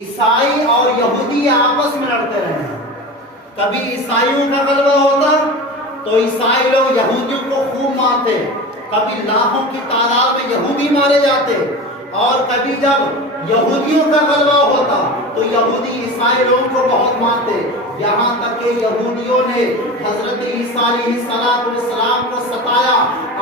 عیسائی اور یہودی آپس میں لڑتے رہے ہیں۔ کبھی عیسائیوں کا غلبہ ہوتا تو عیسائی لوگ یہودیوں کو خوب مارتے، کبھی لاکھوں کی تعداد میں یہودی مارے جاتے، اور کبھی جب یہودیوں کا غلبہ ہوتا تو یہودی عیسائی لوگوں کو بہت مارتے، یہاں تک کہ یہودیوں نے حضرت عیسیٰ علیہ السلام کو ستایا،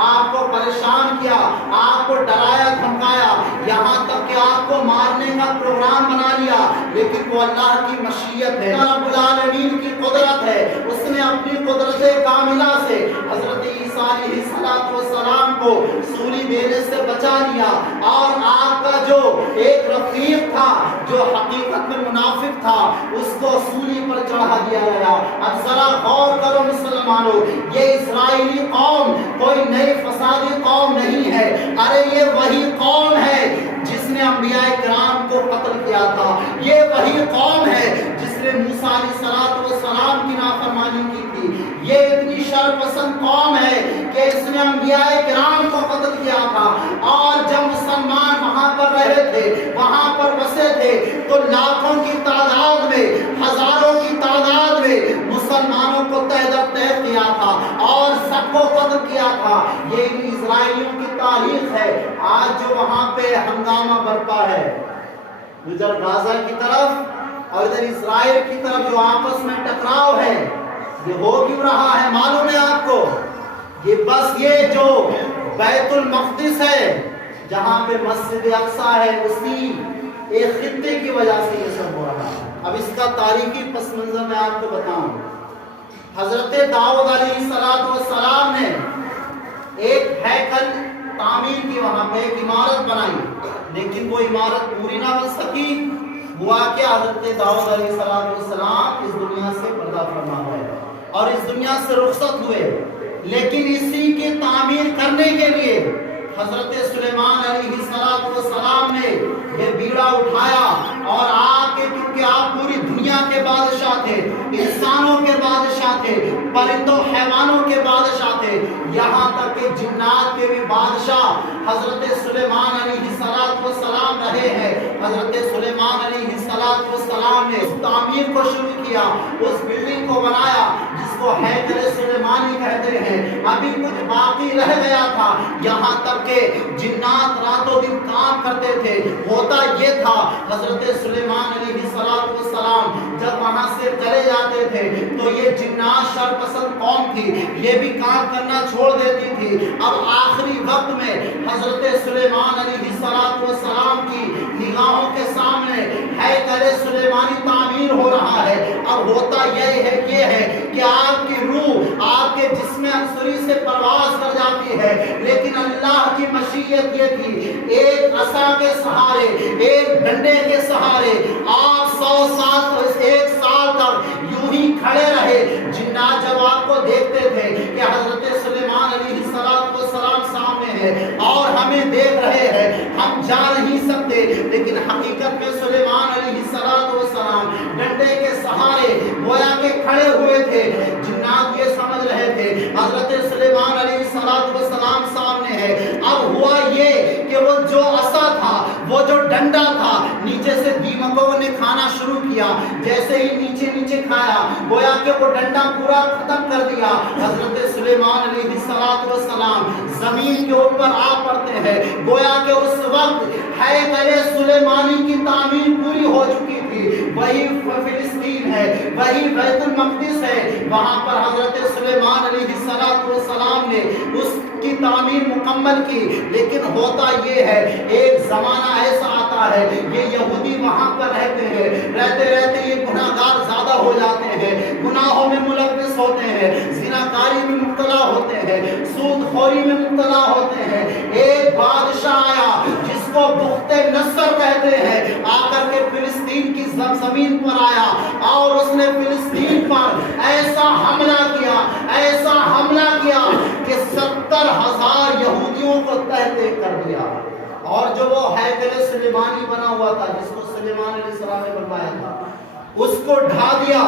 آپ کو پریشان کیا، آپ کو ڈرایا دھمکایا، یہاں تک کہ آپ کو مارنے کا پروگرام بنا لیا، لیکن وہ اللہ کی مشیت ہے، رب العالمین کی قدرت ہے، اس نے اپنی قدرت کاملہ سے حضرت عیسیٰ علیہ السلام کو سولی دینے سے بچا لیا، اور آپ کا جو ایک رفیق تھا جو حقیقت میں منافق تھا اس کو سولی پر چڑھا دیا گیا۔ اب ذرا غور کرو مسلمانوں، یہ اسرائیلی قوم کوئی نئی فسادی قوم نہیں ہے، ارے یہ وہی قوم ہے جس نے انبیاء کرام کو قتل کیا تھا، یہ وہی قوم ہے جس نے موسیٰ علیہ السلام کی نافرمانی کی تھی، یہ اتنی شر پسند قوم ہے کہ اس نے انبیاء کرام کو قتل کیا تھا، اور جب مسلمان وہاں پر رہے تھے، وہاں پر بسے تھے، تو لاکھوں کی تعداد میں، ہزاروں کی تعداد میں مسلمانوں کو تہہ در تہہ کیا تھا اور سب کو قتل کیا تھا۔ یہ اسرائیلیوں کی تاریخ ہے۔ آج جو وہاں پہ ہنگامہ برپا ہے، ادھر غزہ کی طرف اور ادھر اسرائیل کی طرف جو آپس میں ٹکراؤ ہے، یہ ہو کیوں رہا ہے معلوم ہے آپ کو؟ یہ بس یہ جو بیت المقدس ہے جہاں پہ مسجد اقصیٰ ہے، اسی ایک خطے کی وجہ سے یہ سب ہو رہا ہے۔ اب اس کا تاریخی پس منظر میں آپ کو بتاؤں، حضرت داؤد علیہ السلام نے ایک ہیکل تعمیر کی، وہاں پہ ایک عمارت بنائی، لیکن وہ عمارت پوری نہ بن سکی۔ ہوا کہ حضرت داؤد علیہ السلام اس دنیا سے پردہ فرما ہوئے اور اس دنیا سے رخصت ہوئے، لیکن اسی کی تعمیر کرنے کے لیے حضرت سلیمان علیہ السلام نے یہ بیڑا اٹھایا، اور آپ کے، کیونکہ آپ پوری دنیا کے بادشاہ تھے، انسانوں کے بادشاہ تھے، پرندوں حیوانوں کے بادشاہ تھے، یہاں تک کہ جنات کے بھی بادشاہ حضرت سلیمان علیہ السلام رہے ہیں۔ حضرت سلیمان علیہ السلام نے اس تعمیر کو شروع کیا، اس بلڈنگ کو بنایا جس کو ہیکل سلیمانی کہتے ہیں۔ ابھی کچھ باقی رہ گیا تھا، یہاں تک کہ جنات راتوں دن کام کرتے تھے۔ ہوتا یہ تھا حضرت سلیمان علیہ السلام جب وہاں سے چلے جاتے تھے تو یہ جنات شر پسند قوم تھی، یہ بھی کام کرنا چھوڑ دیتی تھی۔ اب آخری وقت میں حضرت سلیمان علیہ السلام کی نگاہوں کے سامنے ہیکل سلیمانی تعمیر ہو رہا ہے۔ اب ہوتا یہ ہے کہ آپ کی روح آپ کے جسم انصری سے پرواز کر جاتی ہے، لیکن اللہ کی مشیت یہ تھی، ایک عصا کے سہارے، ایک ڈنڈے کے سہارے آپ 100 سال، 1 سال تک یوں ہی کھڑے رہے۔ جنات جب آپ کو دیکھتے تھے کہ حضرت سلیمان علیہ السلام سامنے ہے اور ہمیں دیکھ رہے ہیں، ہم جا نہیں سکتے، لیکن حقیقت میں سلیمان علیہ السلام ڈنڈے کے سہارے گویا کے کھڑے ہوئے تھے۔ جنات یہ سمجھ رہے تھے حضرت سلیمان علیہ السلام سامنے ہے۔ اب ہوا یہ کہ وہ جو عصا تھا، وہ جو ڈنڈا تھا، نیچے سے دیمکوں نے کھانا شروع کیا، جیسے ہی نیچے کھایا گویا کہ وہ ڈنڈا پورا ختم کر دیا۔ حضرت سلیمان علیہ السلام زمین کے اوپر آ پڑتے ہیں، گویا کہ اس وقت ہیکل سلیمانی کی تعمیر پوری ہو چکی تھی۔ وہی فلسطین ہے، وہی بیت المقدس ہے، وہاں پر حضرت سلیمان علیہ السلام نے اس کی تعمیر مکمل کی۔ لیکن ہوتا یہ ہے، ایک زمانہ ایسا آتا ہے، یہ یہودی وہاں پر رہتے ہیں، رہتے یہ گناہگار زیادہ ہو جاتے ہیں، گناہوں میں ملوث ہوتے ہیں، زناکاری میں مبتلا ہوتے ہیں، سود خوری میں مبتلا ہوتے ہیں۔ ایک بادشاہ آیا جس کو بخت نصر کہتے ہیں، آ کر کے فلسطین کی زمین پر آیا اور اس نے فلسطین پر ایسا حملہ کیا کہ 70,000 یہودیوں کو تہہ تہہ کر دیا، اور جو وہ ہیکل سلیمانی بنا ہوا تھا جس کو سلیمان علیہ السلام نے بنوایا تھا اس کو ڈھا دیا۔